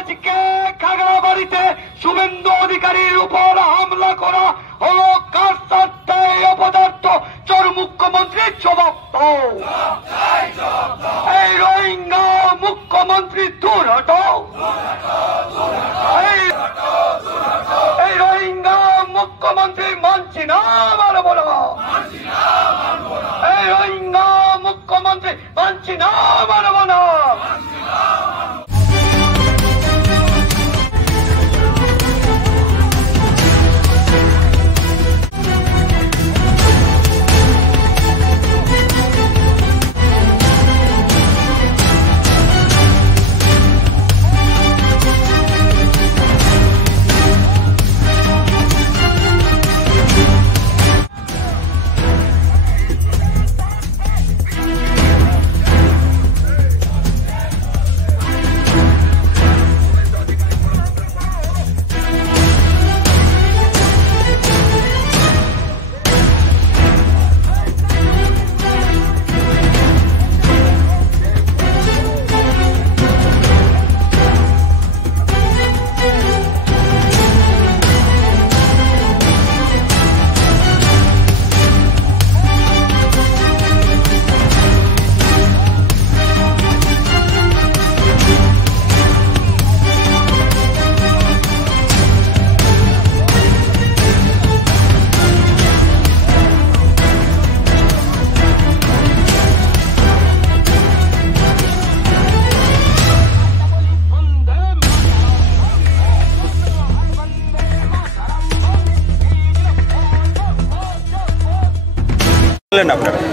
আজকে খাগড়াবাড়িতে শুভেন্দু অধিকারীর উপর হামলা করা হলো কার স্বার্থে? অপদার্থ চোর মুখ্যমন্ত্রীর জবাব দাও। এই রোহিঙ্গা মুখ্যমন্ত্রী দূর হটো। এই রোহিঙ্গা মুখ্যমন্ত্রী মানছি না, মানব না। এই রোহিঙ্গা মুখ্যমন্ত্রী মানছি না, মানব না।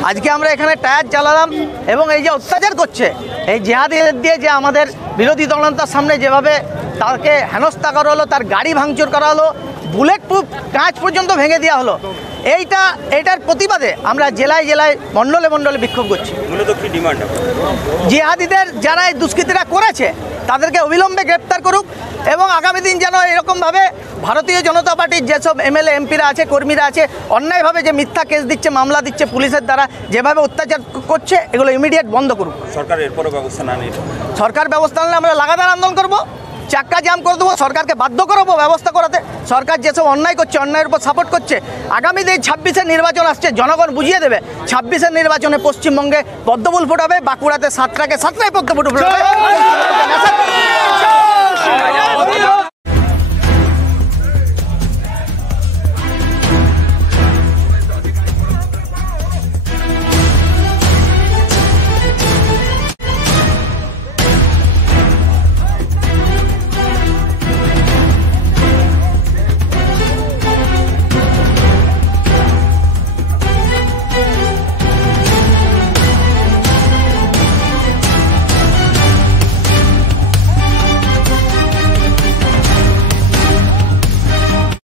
আজকে আমরা এখানে টায়ার জ্বালালাম এবং এই যে অত্যাচার করছে এই জিহাদিদের দিয়ে, যে আমাদের বিরোধী দলনেতার সামনে যেভাবে তাকে হেনস্থা করা হলো, তার গাড়ি ভাঙচুর করা হলো, বুলেট প্রুফ কাঁচ পর্যন্ত ভেঙে দেওয়া হলো, এইটার প্রতিবাদে আমরা জেলায় জেলায় মণ্ডলে মণ্ডলে বিক্ষোভ করছি। মূলত কি ডিমান্ড? জিহাদিদের যারা এই দুষ্কৃতীরা করেছে তাদেরকে অবিলম্বে গ্রেপ্তার করুক এবং আগামী দিন যেন এরকমভাবে ভারতীয় জনতা পার্টির যেসব এমএলএ এমপিরা আছে, কর্মীরা আছে, অন্যায়ভাবে যে মিথ্যা কেস দিচ্ছে, মামলা দিচ্ছে পুলিশের দ্বারা, যেভাবে অত্যাচার করছে, এগুলো ইমিডিয়েট বন্ধ করুক। সরকার এরপরও ব্যবস্থা না নিলে? সরকার ব্যবস্থা নিলে আমরা লাগাতার আন্দোলন করবো, চাক্কা জাম করে দেবো, সরকারকে বাধ্য করবো ব্যবস্থা করাতে। সরকার যেসব অন্যায় করছে, অন্যায়ের উপর সাপোর্ট করছে। আগামী দিন 26-এর নির্বাচন আসছে, জনগণ বুঝিয়ে দেবে। 26-এর নির্বাচনে পশ্চিমবঙ্গে পদ্মফুল ফোটাবে, বাঁকুড়াতে সাতটায় পদ্মফুল ফোটাবে।